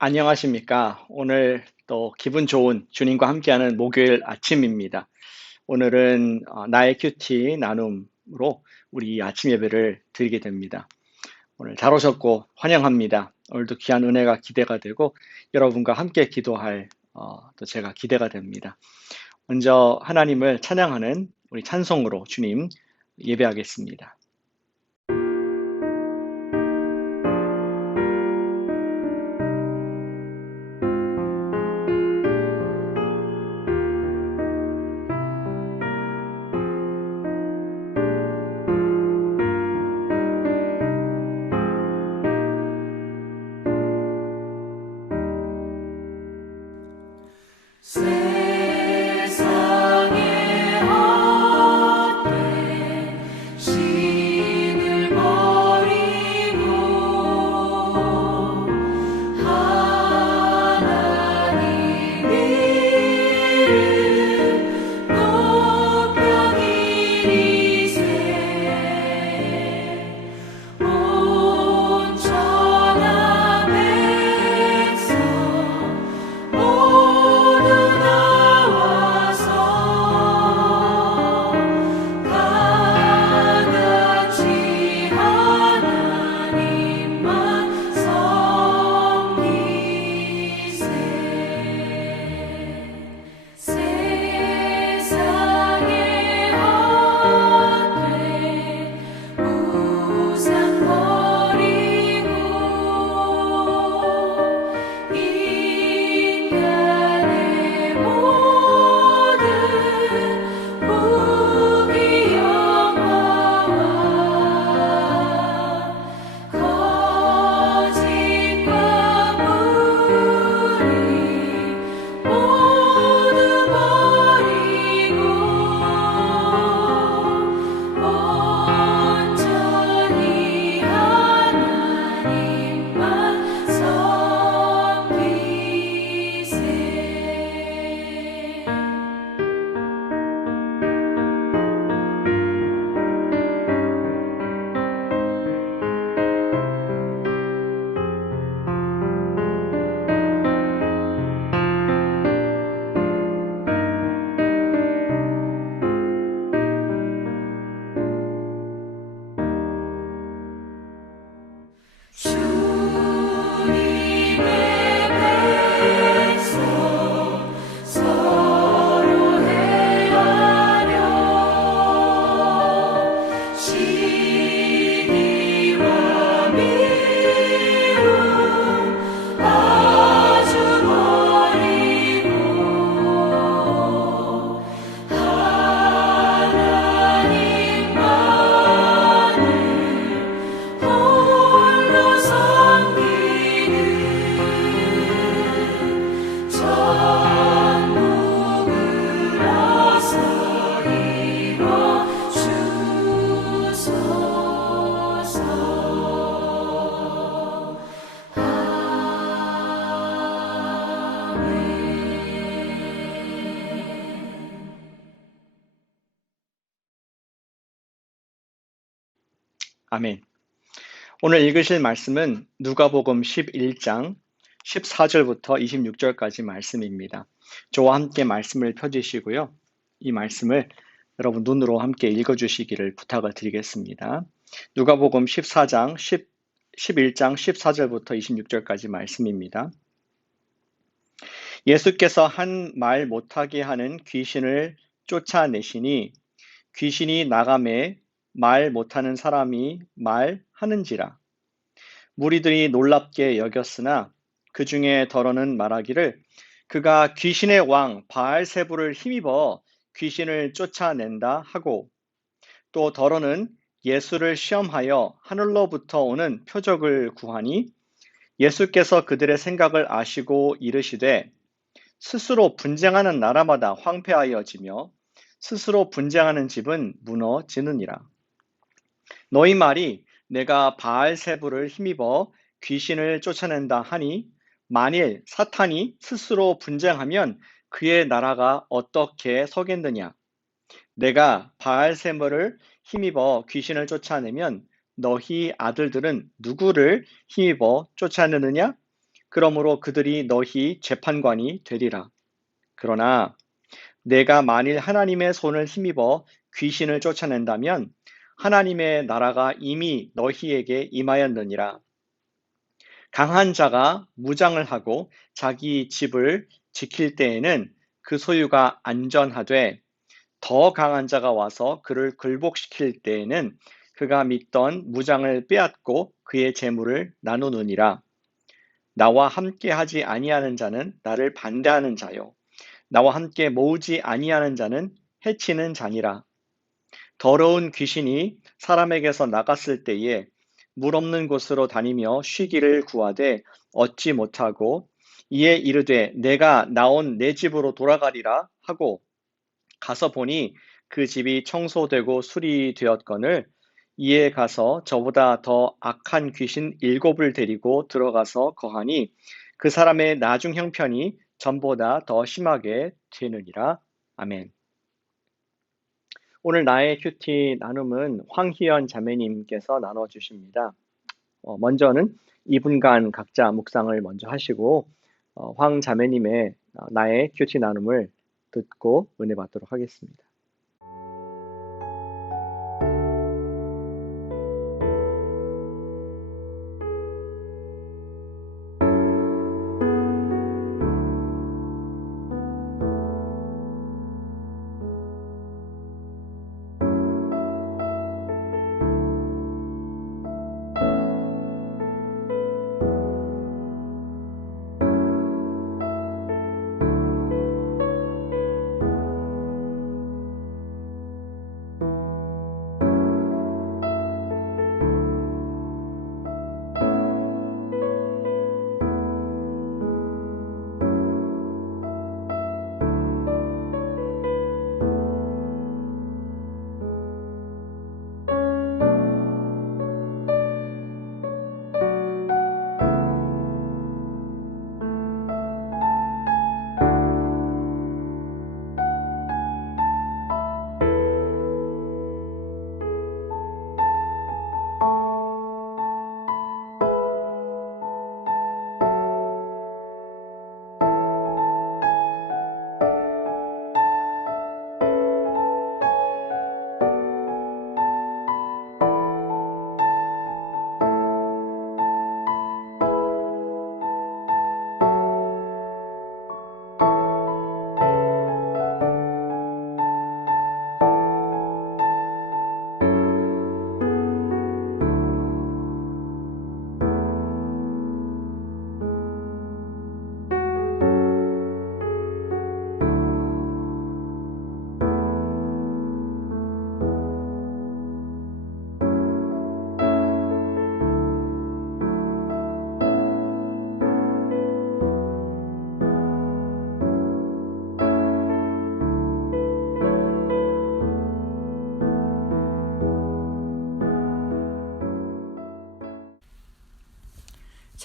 안녕하십니까. 오늘 또 기분 좋은 주님과 함께하는 목요일 아침입니다. 오늘은 나의 큐티 나눔으로 우리 아침 예배를 드리게 됩니다. 오늘 잘 오셨고 환영합니다. 오늘도 귀한 은혜가 기대가 되고 여러분과 함께 기도할 또 제가 기대가 됩니다. 먼저 하나님을 찬양하는 우리 찬송으로 주님 예배하겠습니다. 세상의 헛된 신을 버리고 하나님 이름 높여 기리세 온 천하 백성 모두 나와서 다 같이 하나님만 섬기세. 세상의 헛된 우상 버리고 인간의 모든 부귀영화와 거짓과 불의 모두 버리고 온전히 하나님만 섬기세. 주님의 백성 서로 헤아려 시기와 미움 아주 버리고 하나님만을 홀로 섬기는 천국을 어서 이뤄 주소서. 아멘. 아멘. 오늘 읽으실 말씀은 누가복음 11장 14절부터 26절까지 말씀입니다. 저와 함께 말씀을 펴주시고요. 이 말씀을 여러분 눈으로 함께 읽어주시기를 부탁을 드리겠습니다. 누가복음 11장 14절부터 26절까지 말씀입니다. 예수께서 한 말 못하게 하는 귀신을 쫓아내시니 귀신이 나가매 말 못하는 사람이 말하는지라. 무리들이 놀랍게 여겼으나 그 중에 더러는 말하기를 그가 귀신의 왕 바알세불을 힘입어 귀신을 쫓아낸다 하고, 또 더러는 예수를 시험하여 하늘로부터 오는 표적을 구하니 예수께서 그들의 생각을 아시고 이르시되 스스로 분쟁하는 나라마다 황폐하여지며 스스로 분쟁하는 집은 무너지느니라. 너희 말이 내가 바알세불을 힘입어 귀신을 쫓아낸다 하니 만일 사탄이 스스로 분쟁하면 그의 나라가 어떻게 서겠느냐? 내가 바알세불을 힘입어 귀신을 쫓아내면 너희 아들들은 누구를 힘입어 쫓아내느냐? 그러므로 그들이 너희 재판관이 되리라. 그러나 내가 만일 하나님의 손을 힘입어 귀신을 쫓아낸다면 하나님의 나라가 이미 너희에게 임하였느니라. 강한 자가 무장을 하고 자기 집을 지킬 때에는 그 소유가 안전하되 더 강한 자가 와서 그를 굴복시킬 때에는 그가 믿던 무장을 빼앗고 그의 재물을 나누느니라. 나와 함께 하지 아니하는 자는 나를 반대하는 자요. 나와 함께 모으지 아니하는 자는 해치는 자니라. 더러운 귀신이 사람에게서 나갔을 때에 물 없는 곳으로 다니며 쉬기를 구하되 얻지 못하고 이에 이르되 내가 나온 내 집으로 돌아가리라 하고 가서 보니 그 집이 청소되고 수리되었거늘 이에 가서 저보다 더 악한 귀신 7을 데리고 들어가서 거하니 그 사람의 나중 형편이 전보다 더 심하게 되느니라. 아멘. 오늘 나의 큐티 나눔은 황희연 자매님께서 나눠주십니다. 먼저는 2분간 각자 묵상을 먼저 하시고 황 자매님의 나의 큐티 나눔을 듣고 은혜 받도록 하겠습니다.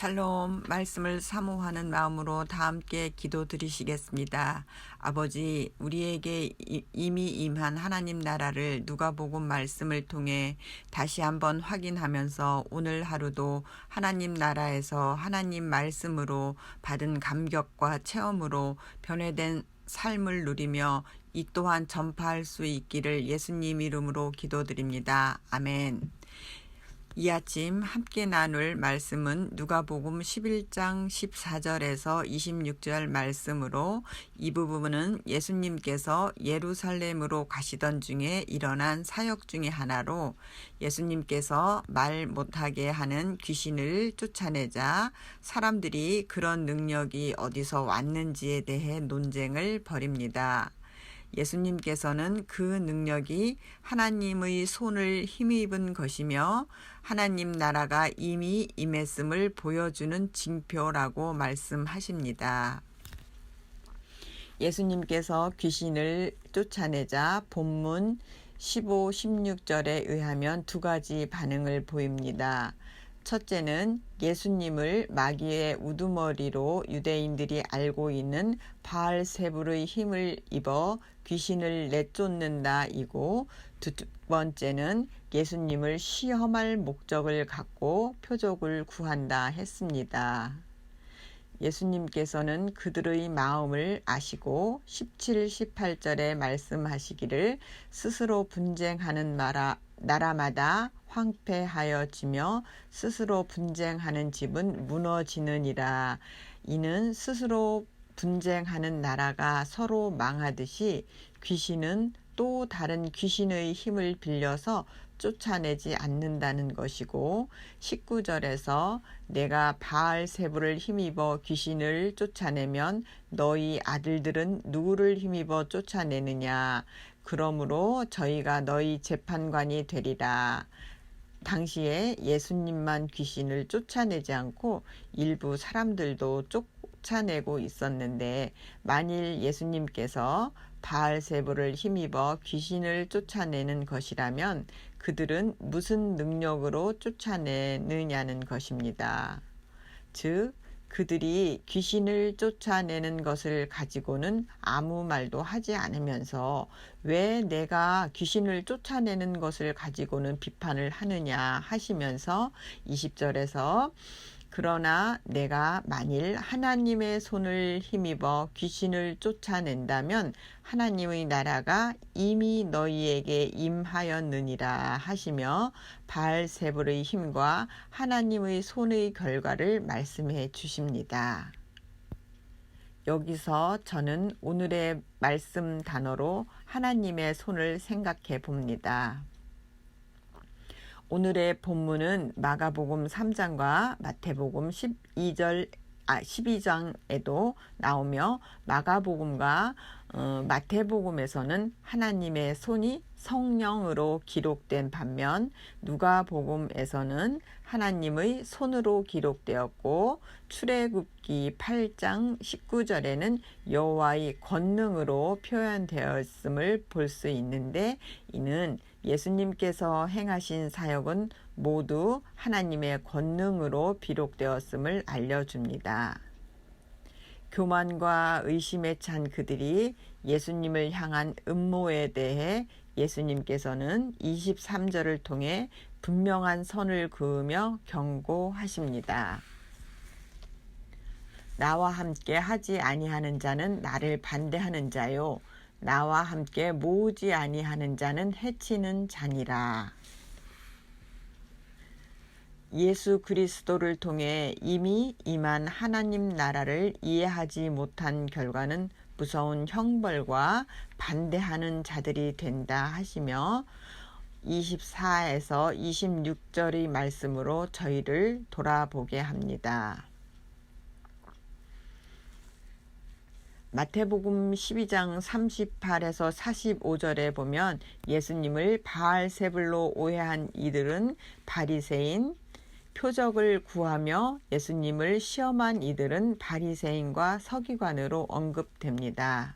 샬롬, 말씀을 사모하는 마음으로 다 함께 기도 드리시겠습니다. 아버지, 우리에게 이미 임한 하나님 나라를 누가복음 말씀을 통해 다시 한번 확인하면서 오늘 하루도 하나님 나라에서 하나님 말씀으로 받은 감격과 체험으로 변화된 삶을 누리며 이 또한 전파할 수 있기를 예수님 이름으로 기도드립니다. 아멘. 이 아침 함께 나눌 말씀은 누가복음 11장 14절에서 26절 말씀으로 이 부분은 예수님께서 예루살렘으로 가시던 중에 일어난 사역 중의 하나로 예수님께서 말 못하게 하는 귀신을 쫓아내자 사람들이 그런 능력이 어디서 왔는지에 대해 논쟁을 벌입니다. 예수님께서는 그 능력이 하나님의 손을 힘입은 것이며 하나님 나라가 이미 임했음을 보여주는 징표라고 말씀하십니다. 예수님께서 귀신을 쫓아내자 본문 15, 16절에 의하면 두 가지 반응을 보입니다. 첫째는 예수님을 마귀의 우두머리로 유대인들이 알고 있는 바알세불의 힘을 입어 귀신을 내쫓는다 이고, 두 번째는 예수님을 시험할 목적을 갖고 표적을 구한다 했습니다. 예수님께서는 그들의 마음을 아시고 17, 18절에 말씀하시기를 스스로 분쟁하는 나라마다 황폐하여지며 스스로 분쟁하는 집은 무너지느니라. 이는 스스로 분쟁하는 나라가 서로 망하듯이 귀신은 또 다른 귀신의 힘을 빌려서 쫓아내지 않는다는 것이고 19절에서 내가 바알세불을 힘입어 귀신을 쫓아내면 너희 아들들은 누구를 힘입어 쫓아내느냐. 그러므로 저희가 너희 재판관이 되리라. 당시에 예수님만 귀신을 쫓아내지 않고 일부 사람들도 쫓아내고 있었는데 만일 예수님께서 바알세불을 힘입어 귀신을 쫓아내는 것이라면 그들은 무슨 능력으로 쫓아내느냐는 것입니다. 즉 그들이 귀신을 쫓아내는 것을 가지고는 아무 말도 하지 않으면서 왜 내가 귀신을 쫓아내는 것을 가지고는 비판을 하느냐 하시면서 20절에서 그러나 내가 만일 하나님의 손을 힘입어 귀신을 쫓아낸다면 하나님의 나라가 이미 너희에게 임하였느니라 하시며 바알세불의 힘과 하나님의 손의 결과를 말씀해 주십니다. 여기서 저는 오늘의 말씀 단어로 하나님의 손을 생각해 봅니다. 오늘의 본문은 마가복음 3장과 마태복음 12장에도 나오며 마가복음과 마태복음에서는 하나님의 손이 성령으로 기록된 반면 누가복음에서는 하나님의 손으로 기록되었고 출애굽기 8장 19절에는 여호와의 권능으로 표현되었음을 볼 수 있는데 이는 예수님께서 행하신 사역은 모두 하나님의 권능으로 기록되었음을 알려줍니다. 교만과 의심에 찬 그들이 예수님을 향한 음모에 대해 예수님께서는 23절을 통해 분명한 선을 그으며 경고하십니다. 나와 함께 하지 아니하는 자는 나를 반대하는 자요 나와 함께 모으지 아니하는 자는 해치는 자니라. 예수 그리스도를 통해 이미 임한 하나님 나라를 이해하지 못한 결과는 무서운 형벌과 반대하는 자들이 된다 하시며 24에서 26절의 말씀으로 저희를 돌아보게 합니다. 마태복음 12장 38에서 45절에 보면 예수님을 바알세불로 오해한 이들은 바리새인, 표적을 구하며 예수님을 시험한 이들은 바리새인과 서기관으로 언급됩니다.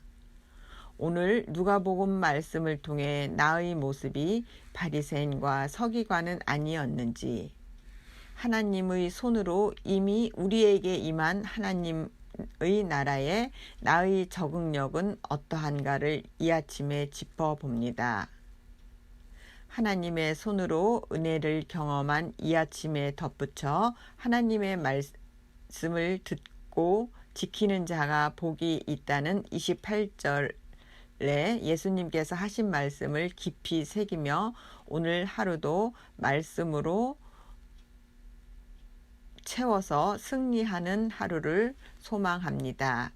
오늘 누가복음 말씀을 통해 나의 모습이 바리새인과 서기관은 아니었는지 하나님의 손으로 이미 우리에게 임한 하나님의 나라에 나의 적응력은 어떠한가를 이 아침에 짚어봅니다. 하나님의 손으로 은혜를 경험한 이 아침에 덧붙여 하나님의 말씀을 듣고 지키는 자가 복이 있다는 28절에 예수님께서 하신 말씀을 깊이 새기며 오늘 하루도 말씀으로 채워서 승리하는 하루를 소망합니다.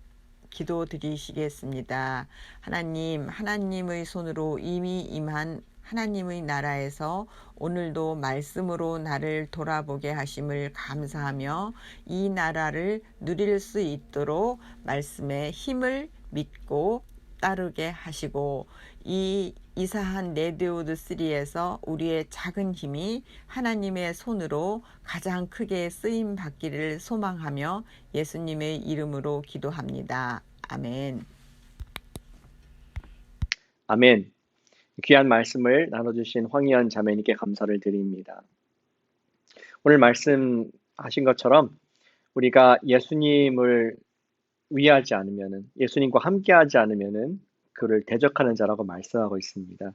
기도드리시겠습니다. 하나님, 하나님의 손으로 이미 임한 하나님의 나라에서 오늘도 말씀으로 나를 돌아보게 하심을 감사하며 이 나라를 누릴 수 있도록 말씀의 힘을 믿고 따르게 하시고 이 이사한 레디오드 3에서 우리의 작은 힘이 하나님의 손으로 가장 크게 쓰임 받기를 소망하며 예수님의 이름으로 기도합니다. 아멘. 아멘. 귀한 말씀을 나눠주신 황희연 자매님께 감사를 드립니다. 오늘 말씀하신 것처럼 우리가 예수님을 위하지 않으면은, 예수님과 함께하지 않으면은 그를 대적하는 자라고 말씀하고 있습니다.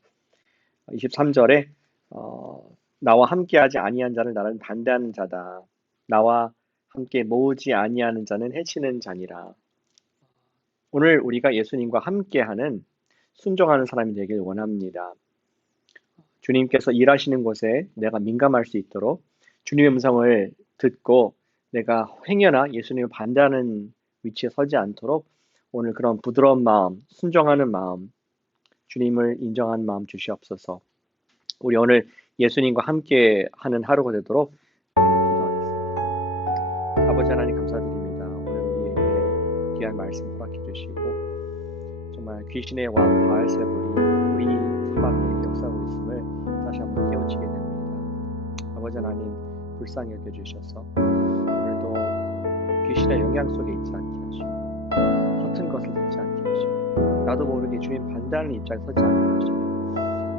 23절에 나와 함께하지 아니한 자를 나는 반대하는 자다. 나와 함께 모으지 아니하는 자는 해치는 자니라. 오늘 우리가 예수님과 함께하는 순종하는 사람이 되길 원합니다. 주님께서 일하시는 곳에 내가 민감할 수 있도록 주님의 음성을 듣고 내가 행여나 예수님을 반대하는 위치에 서지 않도록 오늘 그런 부드러운 마음, 순종하는 마음, 주님을 인정하는 마음 주시옵소서. 우리 오늘 예수님과 함께하는 하루가 되도록 기도하겠습니다. 아버지 하나님 감사드립니다. 오늘 우리에게 귀한 말씀 허락해 주시고 정말 귀신의 왕 바알세불이 우리 사방에 역사하고 있음을 다시 한번 깨우치게 됩니다. 아버지 하나님 불쌍히 여겨주셔서 오늘도 귀신의 영향 속에 있지 않게 하시고 허튼 것을 듣지 않게 하시고 나도 모르게 주님 반대하는 입장에 서지 않게 하시고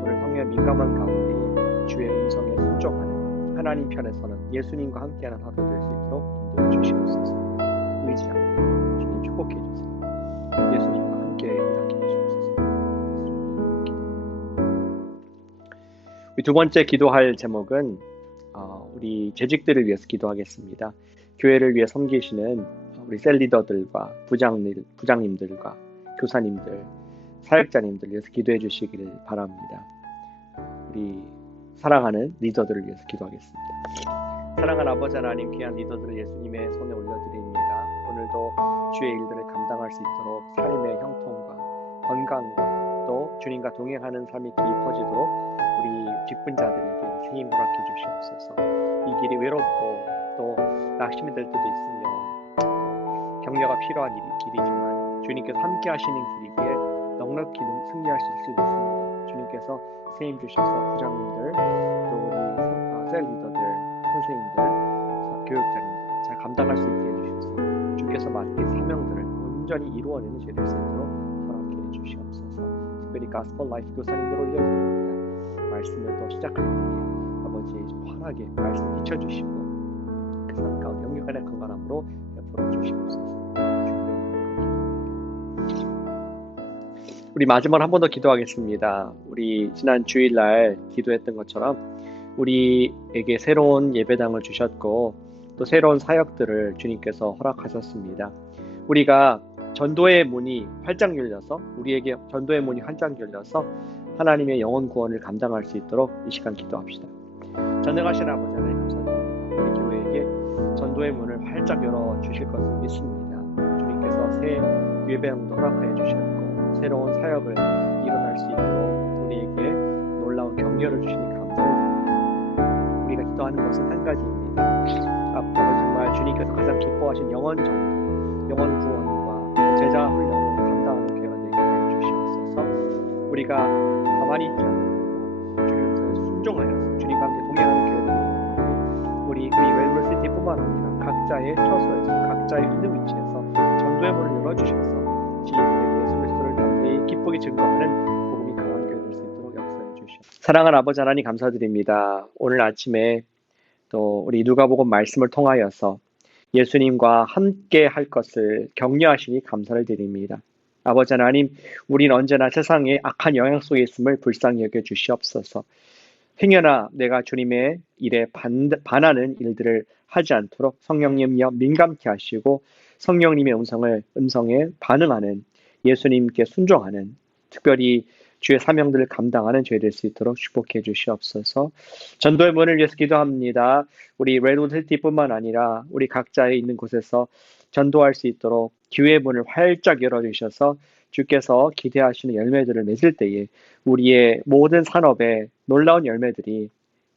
오늘 성령의 민감한 가운데 주의 음성에 순종하는 하나님 편에 서는 예수님과 함께하는 하루 될 수 있도록 인도해 주시옵소서. 의지합니다. 주님 축복해 주세요. 예수님과 함께 일하게 해주옵소서. 우리 두 번째 기도할 제목은 우리 재직들을 위해서 기도하겠습니다. 교회를 위해 섬기시는 우리 셀리더들과 부장님들과 교사님들, 사역자님들 위해서 기도해 주시기를 바랍니다. 우리 사랑하는 리더들을 위해서 기도하겠습니다. 사랑하는 아버지 하나님, 귀한 리더들을 예수님의 손에 올려드립니다. 오늘도 주의 일들을 감당할 수 있도록 삶의 형통과 건강과 또 주님과 동행하는 삶이 깊어지도록 우리 직분자들에게 힘 허락해 주시옵소서. 이 길이 외롭고 또 낙심이 될 때도 있으며 격려가 필요한 길이지만 주님께서 함께 하시는 길이기에 넉넉히 승리할 수 있을 수 있습니다. 주님께서 세임 주셔서 부장님들 또 우리 셀 리더들, 선생님들, 교육자님들 잘 감당할 수 있게 해주셔서 주께서 맡긴 사명들을 온전히 이루어내는 죄 될 수 있도록 허락해 주시옵소서. 특별히 가스펠 라이프 교사님들 올려드립니다. 말씀을 또 시작할 때에 아버지 환하게 말씀 비춰주시고 그 삶 가운데 영육간의 건강함으로 베풀어 주시옵소서. 우리 마지막으로 한 번 더 기도하겠습니다. 우리 지난 주일날 기도했던 것처럼 우리에게 새로운 예배당을 주셨고 또 새로운 사역들을 주님께서 허락하셨습니다. 우리가 전도의 문이 활짝 열려서 우리에게 전도의 문이 활짝 열려서 하나님의 영혼 구원을 감당할 수 있도록 이 시간 기도합시다. 전능하신 아버지 하나님 감사드립니다. 우리 교회에게 전도의 문을 활짝 열어주실 것을 믿습니다. 주님께서 새 예배당도 허락하여 주셨고 새로운 사역을 일어날 수 있도록 우리에게 놀라운 격려를 주시니 감사드립니다. 우리가 기도하는 것은 한 가지입니다. 앞으로 정말 주님께서 가장 기뻐하신 영혼 전도, 영혼 구원과 제자 훈련을 감당하는 교회가 되게 하여 주시옵소서. 우리가 가만히 있지 않고 주님께서 순종하여서 주님과 함께 동행하는 교회가 되게 우리 웰버시티뿐만 아니라 각자의 처소에서 각자의 있는 위치에서 전도의 문을 열어주셔서 지인에게 예수 그리스도를 담대히 기쁘게 증거하는 복음이 강한 교회 될 수 있도록 역사해 주시옵소서. 사랑하는 아버지 하나님 감사드립니다. 오늘 아침에 또 우리 누가복음 말씀을 통하여서 예수님과 함께 할 것을 격려하시니 감사를 드립니다. 아버지 하나님, 우리는 언제나 세상의 악한 영향 속에 있음을 불쌍히 여겨 주시옵소서. 행여나 내가 주님의 일에 반하는 일들을 하지 않도록 성령님이여 민감케 하시고 성령님의 음성에 반응하는 예수님께 순종하는 특별히 주의 사명들을 감당하는 죄 될 수 있도록 축복해 주시옵소서. 전도의 문을 위해서 기도합니다. 우리 레드우드시티뿐만 아니라 우리 각자에 있는 곳에서 전도할 수 있도록 기회의 문을 활짝 열어주셔서 주께서 기대하시는 열매들을 맺을 때에 우리의 모든 산업에 놀라운 열매들이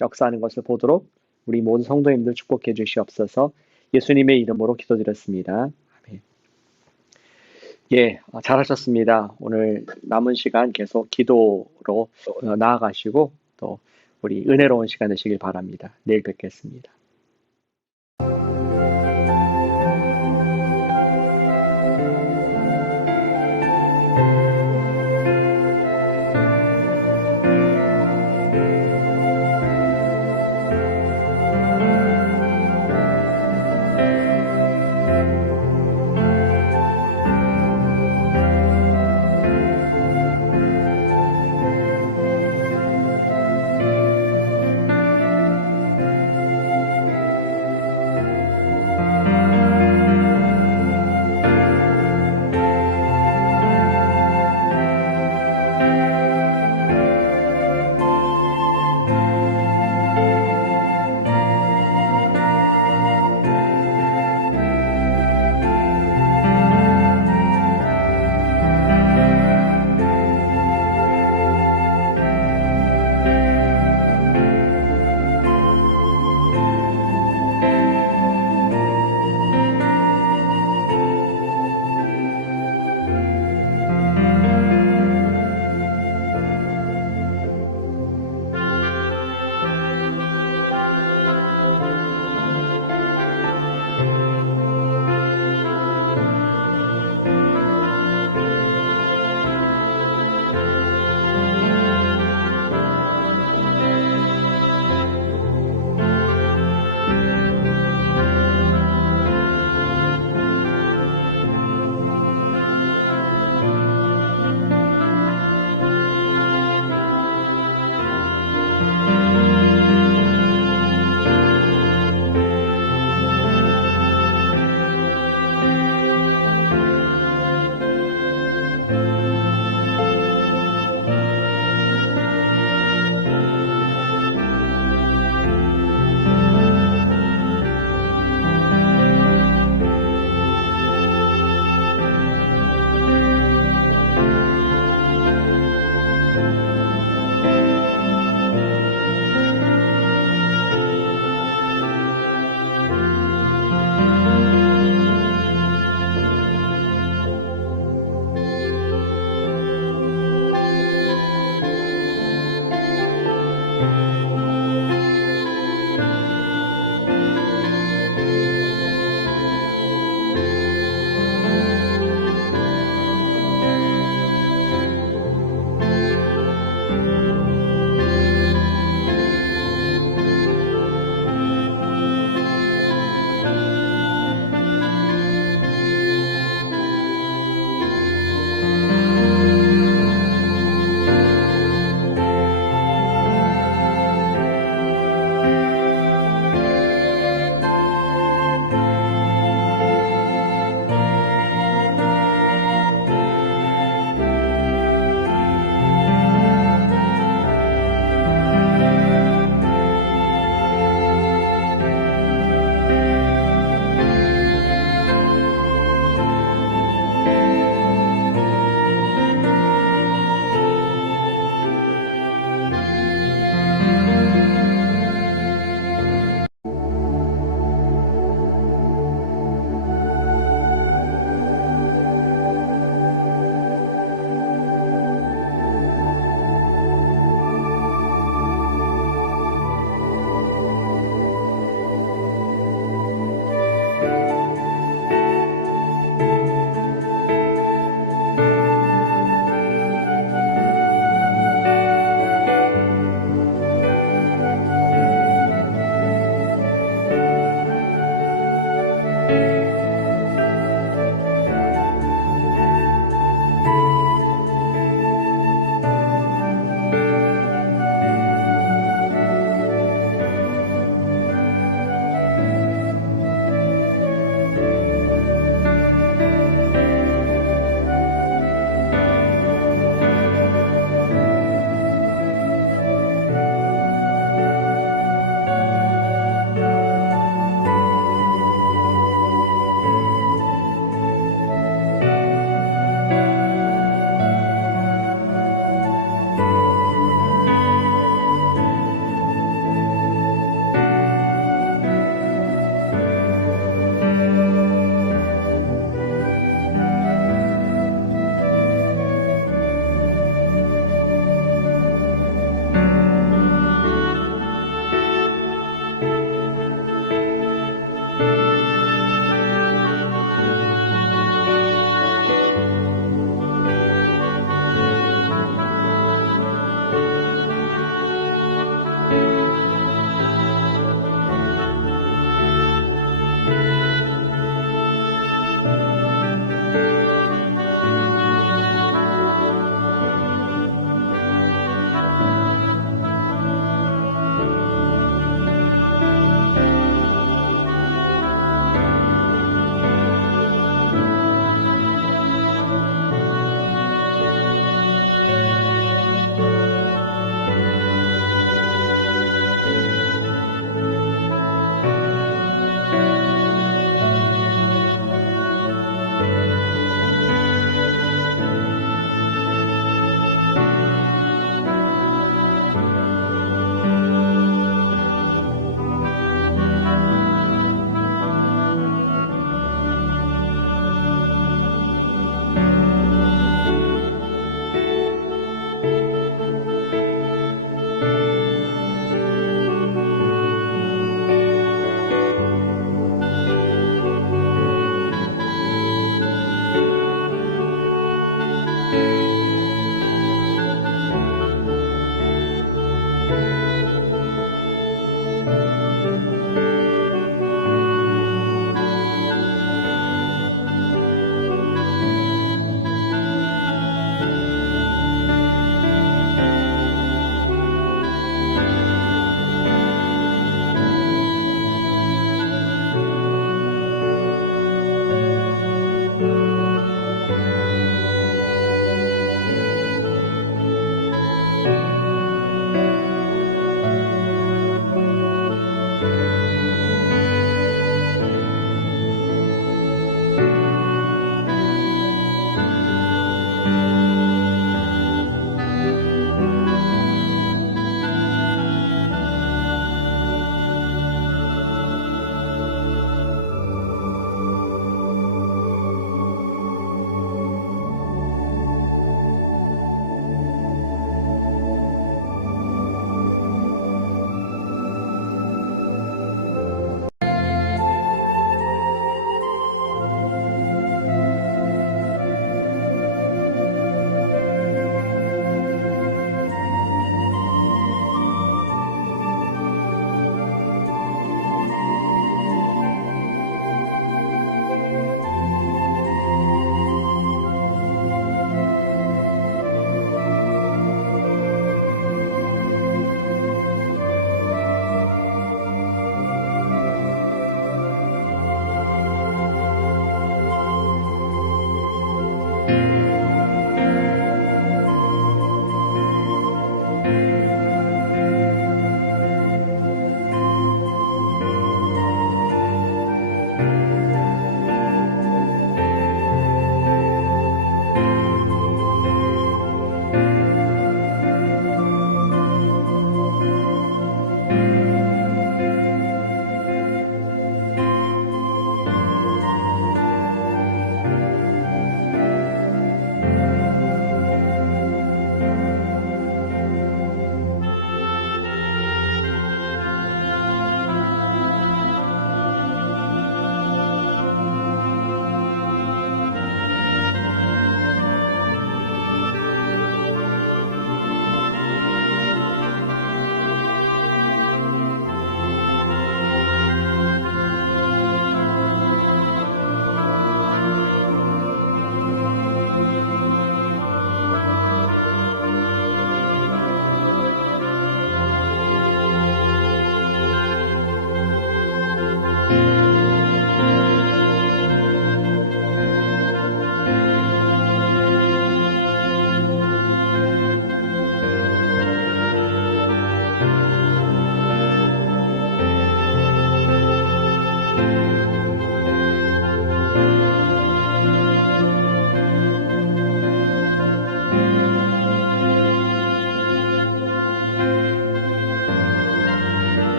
역사하는 것을 보도록 우리 모든 성도님들 축복해 주시옵소서. 예수님의 이름으로 기도드렸습니다. 아멘. 잘하셨습니다. 오늘 남은 시간 계속 기도로 나아가시고 또 우리 은혜로운 시간 되시길 바랍니다. 내일 뵙겠습니다.